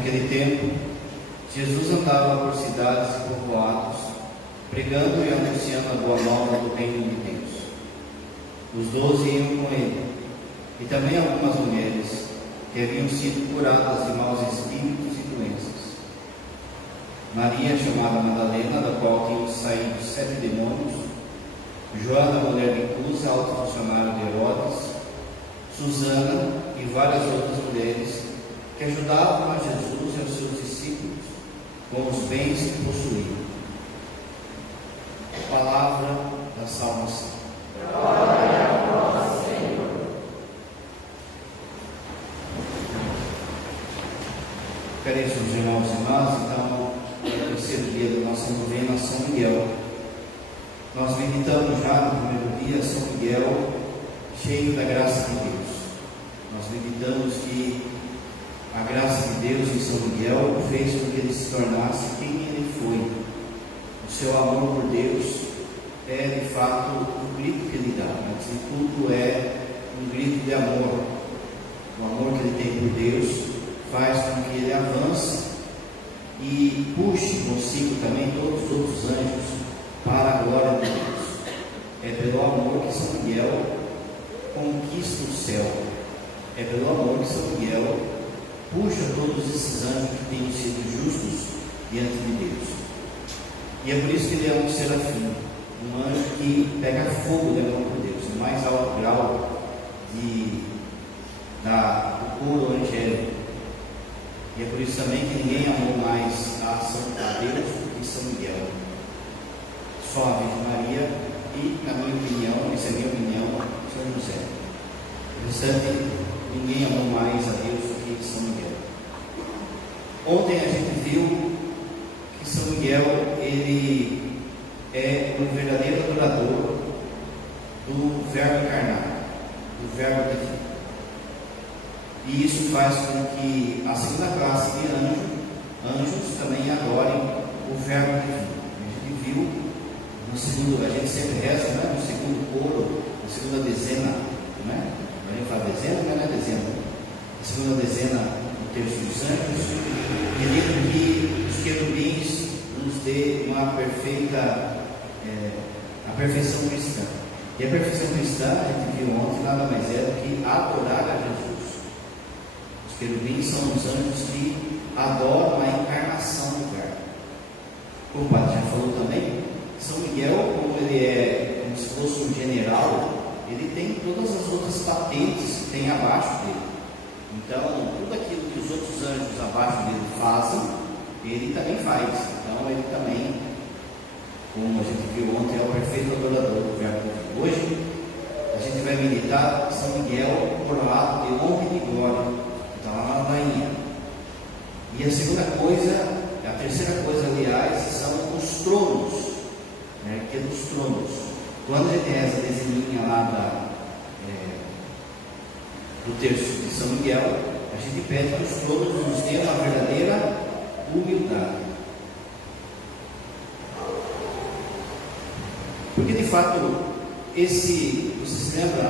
Naquele tempo, Jesus andava por cidades e povoados, pregando e anunciando a boa nova do reino de Deus. Os 12 iam com ele, e também algumas mulheres que haviam sido curadas de maus espíritos e doenças. Maria, chamada Madalena, da qual tinham saído 7 demônios, Joana, mulher de Cusa, alto funcionário de Herodes, Susana e várias outras mulheres que ajudavam a Jesus e aos seus discípulos com os bens que possuíam. Palavra da salvação. Glória a vós, Senhor. Caríssimos irmãos e irmãs, então, no terceiro dia da nossa novena São Miguel, nós meditamos já no primeiro dia São Miguel, cheio da graça de Deus. Nós meditamos que a graça de Deus em São Miguel fez com que ele se tornasse quem ele foi. O seu amor por Deus é de fato o grito que ele dá, mas em tudo é um grito de amor. O amor que ele tem por Deus faz com que ele avance e puxe consigo também todos os outros anjos para a glória de Deus. É pelo amor que São Miguel conquista o céu. É pelo amor que São Miguel puxa todos esses anjos que têm sido justos diante de Deus. E é por isso que ele é um serafim, um anjo que pega fogo de amor por Deus, no mais alto grau do coro angélico. E é por isso também que ninguém amou mais a Deus do que São Miguel. Só a Virgem Maria e, na minha opinião, essa é a minha opinião, São José. Interessante, ninguém amou mais a Deus do que São Miguel. Ontem a gente viu que São Miguel, ele é o verdadeiro adorador do Verbo encarnado, do Verbo divino. E isso faz com que a segunda classe de anjos também adorem o Verbo divino. A gente viu no segundo, a gente sempre reza, né? No segundo coro, na segunda dezena, né? A gente fala dezena, mas não é dezena. A segunda dezena do Terço dos Anjos, pedindo que os querubins nos dê uma perfeita, a perfeição cristã. E a perfeição cristã, a gente viu ontem, nada mais é do que adorar a Jesus. Os querubins são os anjos que adoram a encarnação do Verbo. Como o padre já falou também, São Miguel, como ele é como se fosse um general, ele tem todas as outras patentes que tem abaixo dele. Então, tudo aquilo que os outros anjos abaixo dele fazem, ele também faz. Então, ele também, como a gente viu ontem, é o perfeito adorador do Verbo divino. Hoje, a gente vai meditar São Miguel coroado de honra e de glória. Está lá na ladainha. E a segunda coisa, a terceira coisa, aliás, são os tronos, né, que é dos tronos. Quando a gente reza a dezeninha lá do terço de São Miguel, a gente pede que os tronos nos dêem uma verdadeira humildade. Porque de fato, você se lembra,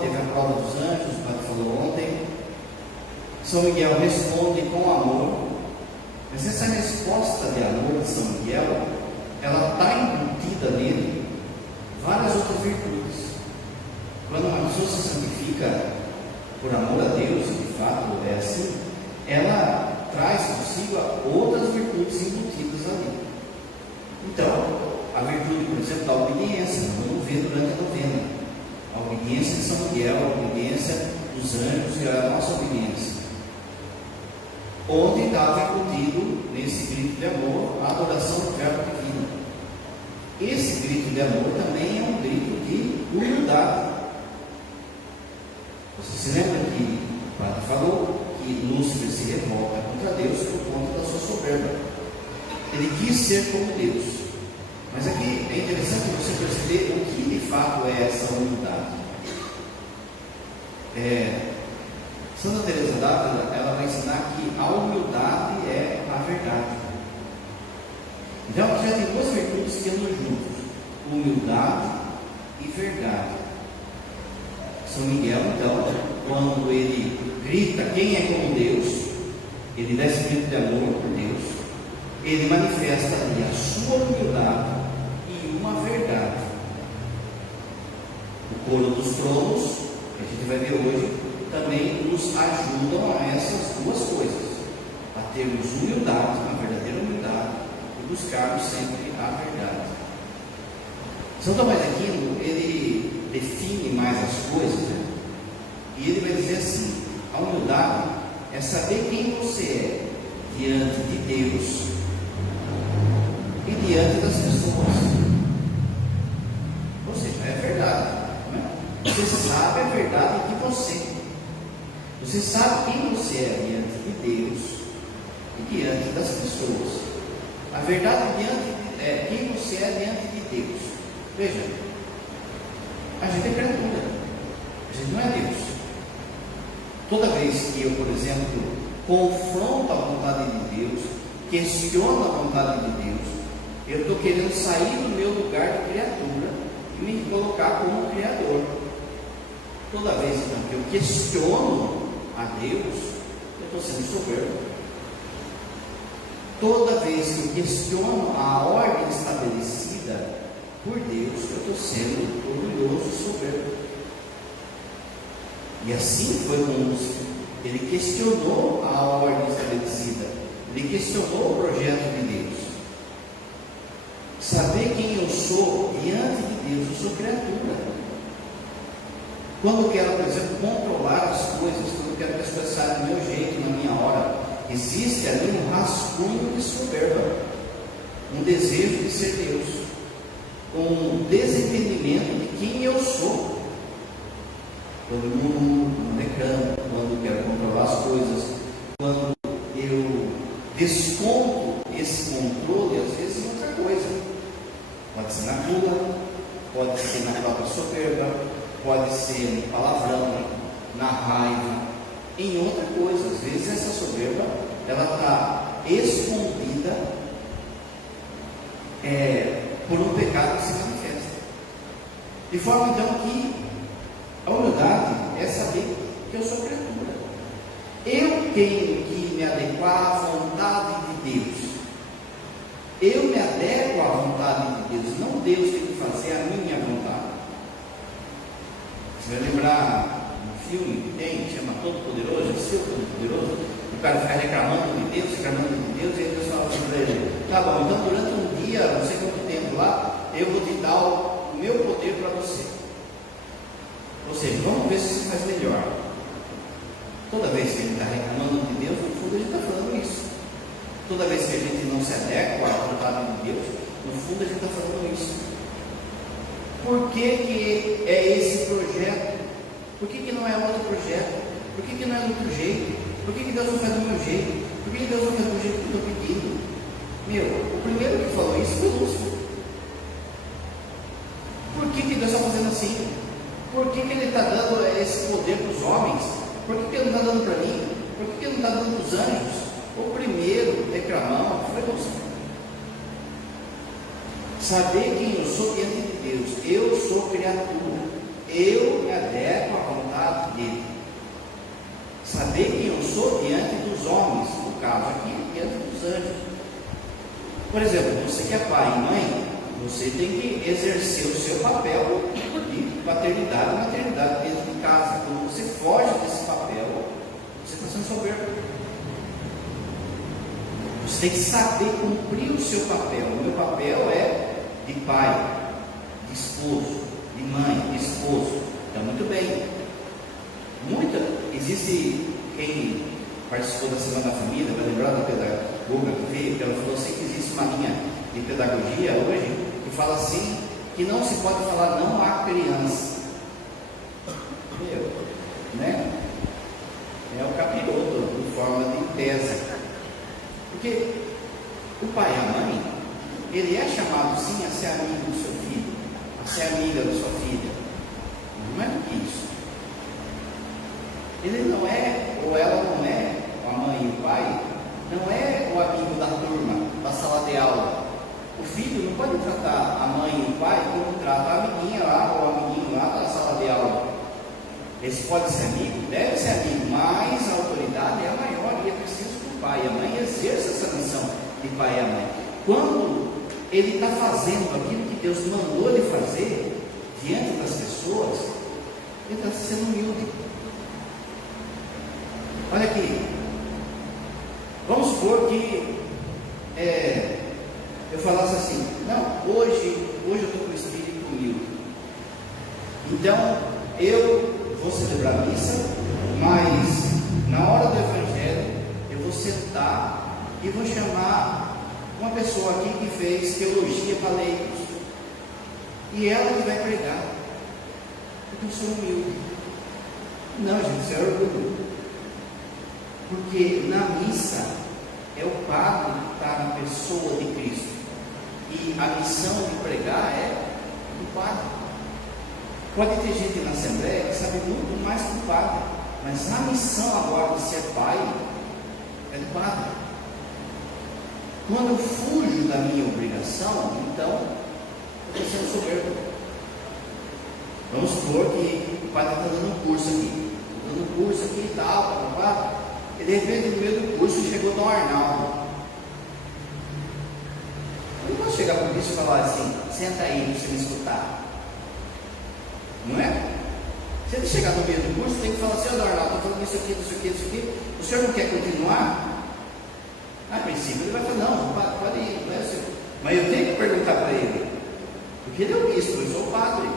teve a prova dos anjos, o padre falou ontem. São Miguel responde com amor, mas essa resposta de amor de São Miguel, ela está embutida nele várias outras virtudes. Quando uma pessoa se santifica por amor a Deus, e de fato é assim, ela traz consigo outras virtudes embutidas ali. Então, a virtude, por exemplo, da obediência, nós vamos ver durante a novena. A obediência de São Miguel, a obediência dos anjos e a nossa obediência. Onde estava embutido nesse grito de amor a adoração do Verbo divino. Esse grito de amor também é um grito de humildade. Você se lembra que o padre falou que Lúcifer se revolta contra Deus por conta da sua soberba. Ele quis ser como Deus. Mas aqui é interessante você perceber o que de fato é essa humildade. Santa Teresa d'Ávila, ela vai ensinar que a humildade é a verdade. Então, aqui já tem duas virtudes que andam juntos: humildade e verdade. São Miguel, então, quando ele grita quem é como Deus, ele dá espírito de amor por Deus, ele manifesta ali a sua humildade e uma verdade. O coro dos tronos, que a gente vai ver hoje, também nos ajudam a essas duas coisas, a termos humildade, uma verdadeira humildade, e buscarmos sempre a verdade. São Tomás de Aquino, ele define mais as coisas, né? E ele vai dizer assim: a humildade é saber quem você é diante de Deus e diante das pessoas. Ou seja, é verdade, né? Você sabe a verdade de você. Você sabe quem você é diante de Deus e diante das pessoas. A verdade é quem você é diante de Deus. Veja, a gente é criatura, a gente não é Deus. Toda vez que eu, por exemplo, confronto a vontade de Deus, questiono a vontade de Deus, eu estou querendo sair do meu lugar de criatura e me colocar como Criador. Toda vez então, que eu questiono a Deus, eu estou sendo soberbo. Toda vez que eu questiono a ordem estabelecida por Deus, eu estou sendo orgulhoso e soberbo. E assim foi com Lúcifer. Ele questionou a ordem estabelecida, ele questionou o projeto de Deus. Saber quem eu sou diante de Deus, eu sou criatura. Quando eu quero, por exemplo, controlar as coisas, quando eu quero que as coisas saiam do meu jeito, na minha hora, existe ali um rascunho de soberba, um desejo de ser Deus, um desentendimento de quem eu sou. Quando eu não reclamo, quando eu quero controlar as coisas, quando eu desconto esse controle, às vezes, em outra coisa. Pode ser na culpa, pode ser na própria soberba, pode ser no palavrão, na raiva, em outra coisa. Às vezes essa soberba, ela está escondida por um pecado que se manifesta. De forma então que a humildade é saber que eu sou criatura. Eu tenho que me adequar à vontade de Deus. Eu me adequo à vontade de Deus, não Deus tem que fazer a minha vontade. Você vai lembrar um filme que tem, que chama Todo Poderoso, Seu Todo Poderoso, o cara fica reclamando de Deus, e aí Deus fala assim para ele: tá bom, então durante um dia, não sei quanto tempo lá, eu vou te dar o meu poder para você. Ou seja, vamos ver se você faz melhor. Toda vez que ele está reclamando de Deus, no fundo ele está falando isso. Toda vez que a gente não se adequa à vontade de Deus, no fundo a gente está falando isso. Por que é esse projeto? Por que não é outro projeto? Por que não é do outro jeito? Por que Deus não faz do meu jeito? Por que Deus não faz do jeito que eu estou pedindo? Meu, o primeiro que falou isso foi Lúcifer. Por que Deus está fazendo assim? Por que Ele está dando esse poder para os homens? Por que Ele não está dando para mim? Por que Ele não está dando para os anjos? O primeiro reclamão foi Lúcifer. Saber quem eu sou diante de Deus. Eu sou criatura. Eu me adequo à vontade dele. Saber quem eu sou diante dos homens. No caso aqui, diante dos anjos. Por exemplo, você que é pai e mãe, você tem que exercer o seu papel de paternidade e maternidade dentro de casa. Quando você foge desse papel, você está sendo soberbo. Você tem que saber cumprir o seu papel. O meu papel é de pai, de esposo, de mãe, de esposo. Então, muito bem. Existe quem participou da Semana da Família, vai lembrar da pedagoga que veio, que ela falou assim que existe uma linha de pedagogia hoje que fala assim que não se pode falar não à criança. Né? É o capiroto, de forma de tese. Porque o pai e a mãe, ele é chamado sim a ser amigo do seu filho, a ser amiga da sua filha. Não é do que isso. Ele não é, ou ela não é, a mãe e o pai, não é o amigo da turma, da sala de aula. O filho não pode tratar a mãe e o pai como trata a amiguinha lá, ou o amiguinho lá da sala de aula. Esse pode ser amigo, deve ser amigo, mas a autoridade é a maior e é preciso cumprir. pai e a mãe, exerça essa missão de pai e a mãe. Quando ele está fazendo aquilo que Deus mandou ele fazer diante das pessoas, ele está sendo humilde. Olha aqui, vamos supor que eu falasse assim: não, hoje eu estou com o espírito humilde, então eu vou celebrar a missa, mas na hora do evangelho eu vou sentar e vou chamar uma pessoa aqui que fez teologia para leigos, e ela que vai pregar, porque eu sou humilde. Não, gente, isso é orgulho. Porque na missa é o padre que está na pessoa de Cristo, e a missão de pregar é do padre. Pode ter gente na Assembleia que sabe muito mais que o padre, mas a missão agora de ser pai é do padre. Quando eu fujo da minha obrigação, então eu estou sendo soberbo. Vamos supor que o padre está dando um curso aqui e tal, e de repente no meio do curso chegou Dom Arnaldo. Eu não posso chegar para isso e falar assim: senta aí para você me escutar. Não é? Se ele chegar no meio do curso, tem que falar assim: ó, Dom Arnaldo, estou falando isso aqui, o senhor não quer continuar? A princípio ele vai falar: não, pode ir, não é assim. Mas eu tenho que perguntar para ele, porque ele é o bispo, eu sou o padre.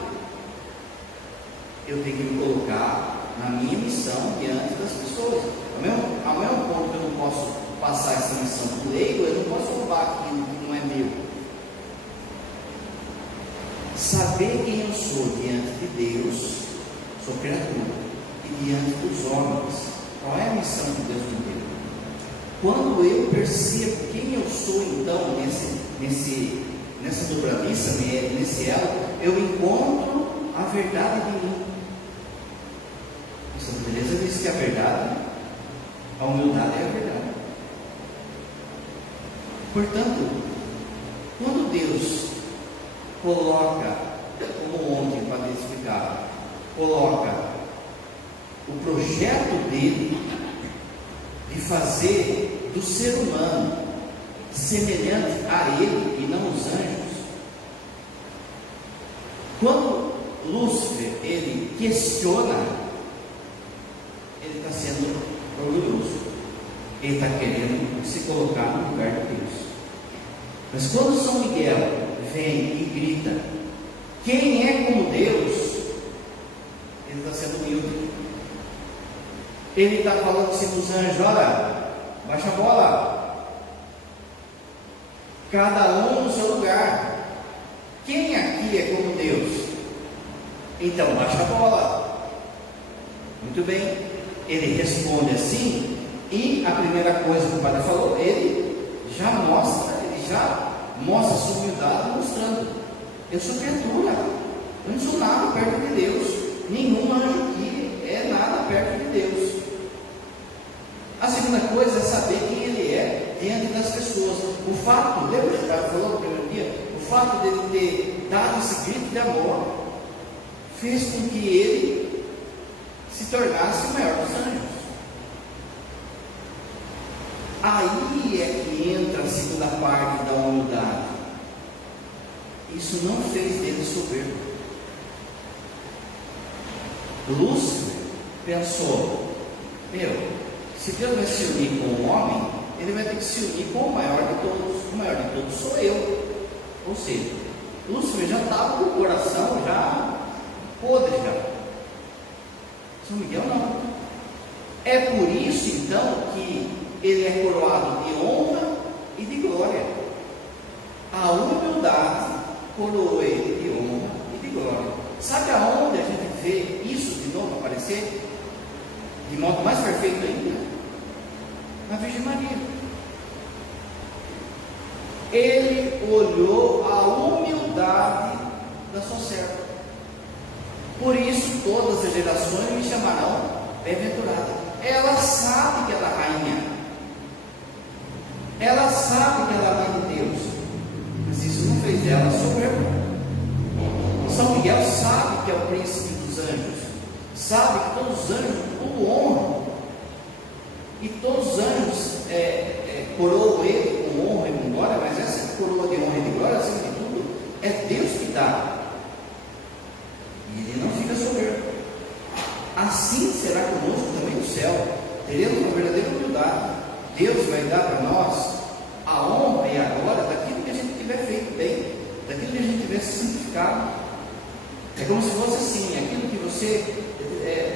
Eu tenho que me colocar na minha missão diante das pessoas. Ao mesmo ponto que eu não posso passar essa missão para o leigo, eu não posso roubar aquilo que não é meu. Saber quem eu sou diante de Deus, sou criatura, e diante dos homens, qual é a missão que Deus me deu? Quando eu percebo quem eu sou, então, nessa dobradiça, nesse elo, eu encontro a verdade de mim. Santa Teresa diz que a verdade, a humildade é a verdade. Portanto, quando Deus coloca, como ontem o Padre explicava, coloca o projeto dele de fazer do ser humano semelhante a ele e não os anjos. Quando Lúcifer ele questiona, ele está sendo orgulhoso, ele está querendo se colocar no lugar de Deus. Mas quando São Miguel vem e grita: quem é como Deus? Ele está sendo humilde. Ele está falando assim para os anjos: olha, baixa a bola, cada um no seu lugar. Quem aqui é como Deus? Então baixa a bola. Muito bem. Ele responde assim, e a primeira coisa que o padre falou, ele já mostra sua humildade, mostrando: eu sou criatura, eu não sou nada perto de Deus, nenhum anjo aqui é nada perto de Deus. A segunda coisa é saber quem ele é diante das pessoas. O fato, lembra que o padre falou no primeiro dia, o fato dele ter dado esse grito de amor fez com que ele se tornasse o maior dos anjos. Aí é que entra a segunda parte da humildade. Isso não fez dele soberbo. Lúcifer pensou: se Deus vai se unir com o homem, ele vai ter que se unir com o maior de todos. O maior de todos sou eu. Ou seja, Lúcifer já estava com o coração já podre já. São Miguel não. É por isso então que ele é coroado de honra e de glória. A humildade coroou ele de honra e de glória. Sabe aonde a gente vê isso de novo aparecer? De modo mais perfeito ainda? Na Virgem Maria. Ele olhou a humildade da sua serva. Por isso todas as gerações me chamarão bem-aventurada. Ela sabe que ela é rainha, ela sabe que ela é mãe de Deus, mas isso não fez dela soberba. São Miguel sabe que é o príncipe dos anjos, sabe que todos os anjos o honram, e todos os anjos coroam ele com honra e com glória, mas essa coroa de honra e de glória, acima de tudo, é Deus que dá. E ele não fica soberbo. Assim será conosco também no céu. Teremos uma verdadeira humildade. Deus vai dar para nós a honra e a glória daquilo que a gente tiver feito bem, daquilo que a gente tiver santificado. É como se fosse assim, aquilo que você,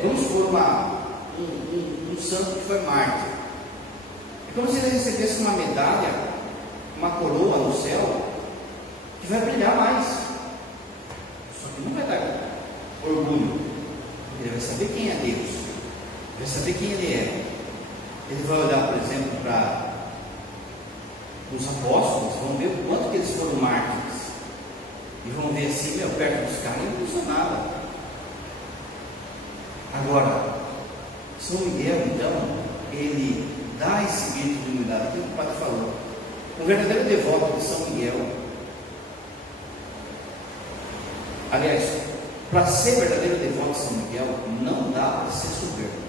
vamos supor um santo que foi mártir. É como se ele recebesse uma medalha, uma coroa no céu, que vai brilhar mais. Só que não vai dar orgulho. Ele vai saber quem é Deus, vai saber quem ele é. Ele vai olhar, por exemplo, para os apóstolos, vão ver o quanto que eles foram mártires, e vão ver assim, perto dos caras não custa nada. Agora, São Miguel, então, ele dá esse espírito de humildade, aquilo que o padre falou. Um verdadeiro devoto de São Miguel, aliás, para ser verdadeiro devoto de São Miguel, não dá para ser soberbo.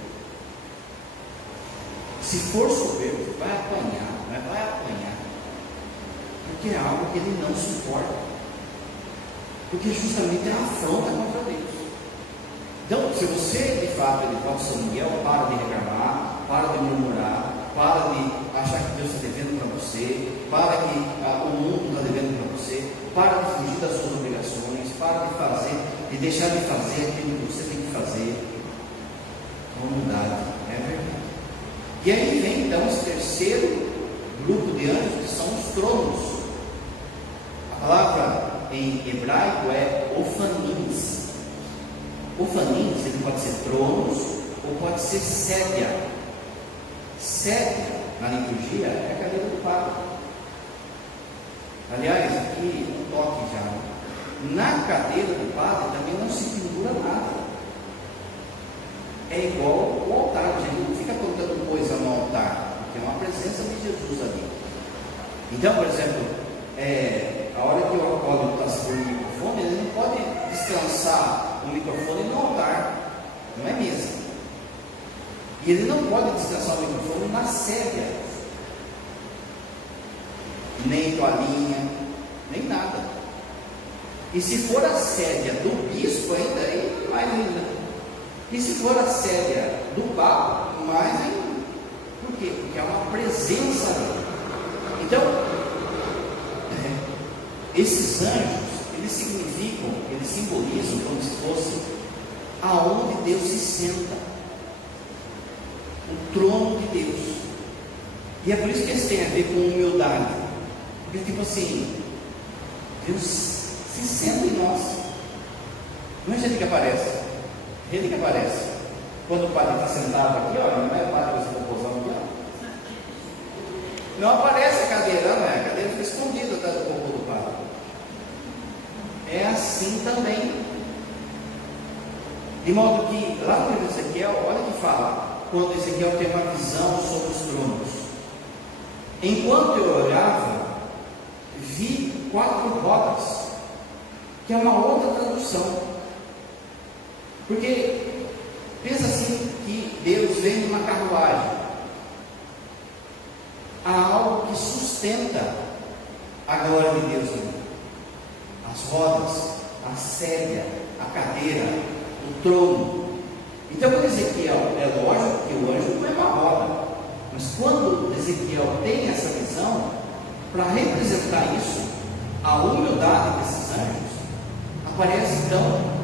Se for soberbo, vai apanhar, porque é algo que ele não suporta, porque justamente é afronta contra Deus. Então, se você de fato é devoto de São Miguel, para de reclamar, para de murmurar, para de achar que Deus está devendo para você, para que o mundo está devendo para você, para de fugir das suas obrigações, para de fazer, de deixar de fazer aquilo que você tem que fazer. Com humildade, é verdade. E aí vem então esse terceiro grupo de anjos, que são os tronos. A palavra em hebraico é ofanins. Ofanins, ele pode ser tronos ou pode ser sédia. Sédia, na liturgia, é a cadeira do padre. Aliás, aqui um toque já. Na cadeira do padre também não se pendura nada. É igual o altar, a gente não fica colocando coisa no altar, porque é uma presença de Jesus ali. Então, por exemplo, a hora que o alcoólico está segurando o microfone, ele não pode descansar o microfone no altar, não é mesa. E ele não pode descansar o microfone na sédia, nem toalhinha, nem nada. E se for a sédia do bispo, ainda é mais ainda. E se for a sédia do Papa, mais ainda. Por quê? Porque há uma presença ali. Então, esses anjos, eles significam, eles simbolizam como se fosse aonde Deus se senta, o trono de Deus. E é por isso que eles têm a ver com humildade, porque tipo assim, Deus se senta em nós, não é gente que aparece, ele que aparece. Quando o padre está sentado aqui, ó, não é o padre que você está pousando aqui, ó. Não aparece a cadeira, não é? A cadeira fica escondida atrás do corpo do padre. É assim também. De modo que, lá no livro de Ezequiel, olha que fala, quando Ezequiel tem uma visão sobre os tronos. Enquanto eu olhava, vi 4 rodas, que é uma outra tradução. Porque, pensa assim, que Deus vem numa carruagem. Há algo que sustenta a glória de Deus ali. As rodas, a sédia, a cadeira, o trono. Então, quando Ezequiel, é lógico que o anjo não é uma roda, mas quando Ezequiel tem essa visão, para representar isso, a humildade desses anjos, aparece então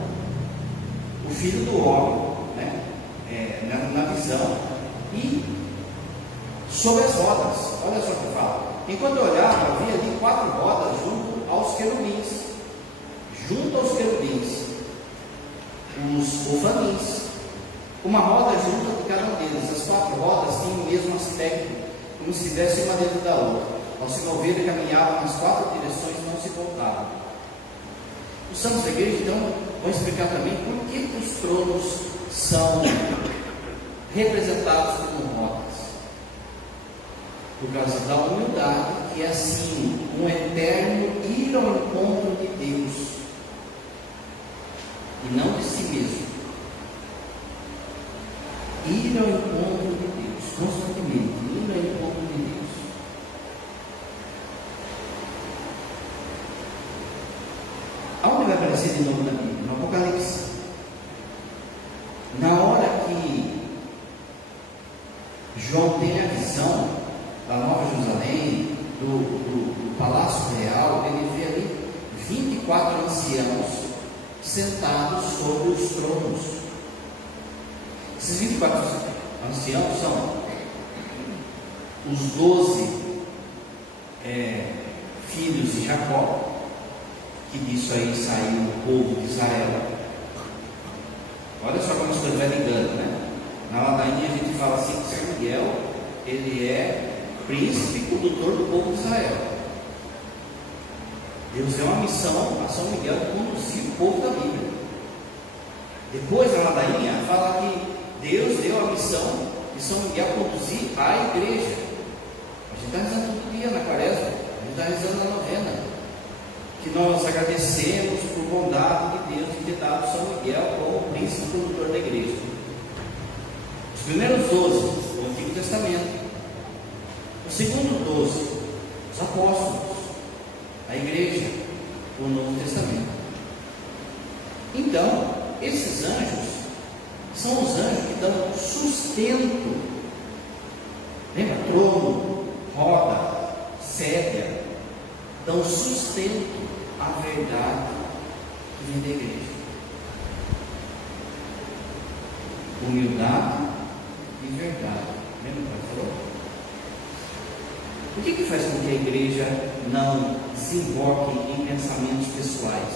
o Filho do Homem, né? Na visão, e sobre as rodas, olha só o que fala. Enquanto eu olhava, havia ali 4 rodas junto aos querubins, os ofanins, uma roda junto de cada um deles. As 4 rodas tinham o mesmo aspecto, como se estivessem uma dentro da outra. Ao se mover, caminhavam nas 4 direções e não se voltavam. Os santos da igreja, então, vão explicar também por que os tronos são representados como rodas. Por causa da humildade, que é assim, um eterno ir ao encontro de Deus, e não de si mesmo. Ir ao encontro de Deus, constantemente, ir ao encontro de aparecer de novo na Bíblia, no Apocalipse. Na hora que João tem a visão da Nova Jerusalém, do Palácio Real, ele vê ali 24 anciãos sentados sobre os tronos. Esses 24 anciãos são os 12 filhos de Jacó, que disso aí saiu o povo de Israel. Olha só como as coisas vai ligando, né? Na ladainha a gente fala assim que São Miguel, ele é príncipe e condutor do povo de Israel. Deus deu uma missão a São Miguel de conduzir o povo da Bíblia. Depois na ladainha fala que Deus deu a missão de São Miguel conduzir a igreja. A gente está rezando todo dia na quaresma, a gente está rezando na novena, que nós agradecemos por bondade de Deus de ter dado São Miguel como príncipe condutor da igreja. Os primeiros 12, o Antigo Testamento. O segundo 12, os apóstolos, a igreja, o Novo Testamento. Então, esses anjos são os anjos que dão sustento. Lembra? Trono, roda, cédea, dão sustento à verdade que vem da igreja. Humildade e verdade. Lembra o que falou? O que faz com que a igreja não desemboque em pensamentos pessoais?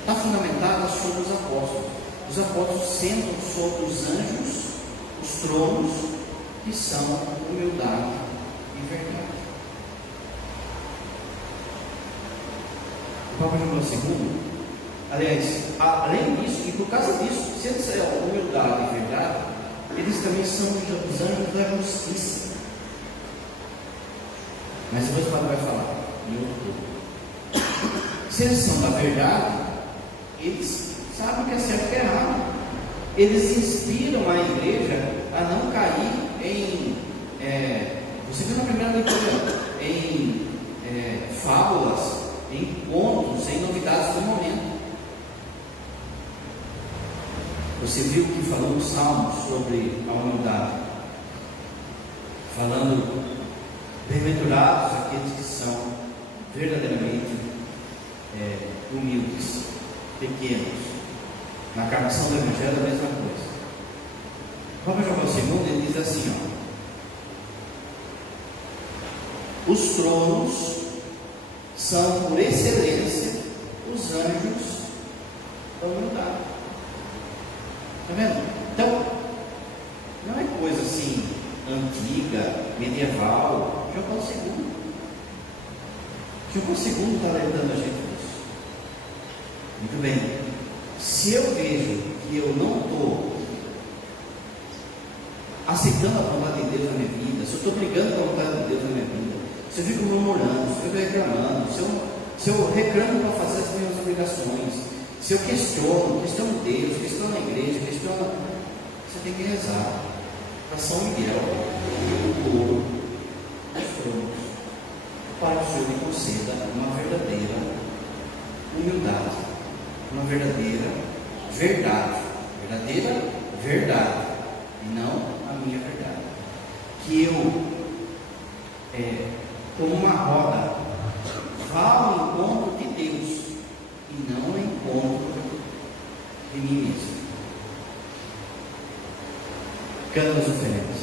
Está fundamentada sobre os apóstolos. Os apóstolos sentam sobre os anjos, os tronos, que são humildade e verdade. O Papa João Paulo II, aliás, além disso, e por causa disso, se eles são humildade e verdade, eles também são os anjos da justiça. Mas depois o Padre vai falar em outro. Se eles são da verdade, eles sabem o que é certo e o que é errado. Eles inspiram a igreja a não cair em, você viu na primeira leitura, em fábulas, em contos, em novidades do momento. Você viu que falou no Salmo sobre a humildade, falando: bem-aventurados aqueles que são verdadeiramente humildes, pequenos. Na carnação do Evangelho a mesma coisa. O Papa João Paulo II, ele diz assim: os tronos são por excelência os anjos da humildade. Está vendo? Então, não é coisa assim antiga, medieval. João Paulo II. João Paulo II está alertando a gente disso. Muito bem. Se eu vejo que eu não estou aceitando a vontade de Deus na minha vida, se eu estou brigando com a vontade de Deus na minha vida, se eu fico murmurando, se eu fico reclamando, se eu reclamo para fazer as minhas obrigações, se eu questiono Deus, questiono a igreja, você tem que rezar para São Miguel, o coro dos tronos, para que o Senhor me conceda uma verdadeira humildade, uma verdadeira verdade, e não a minha verdade. Que eu, como uma roda, vá ao encontro de Deus e não ao encontro de mim mesmo. Canta as oferendas.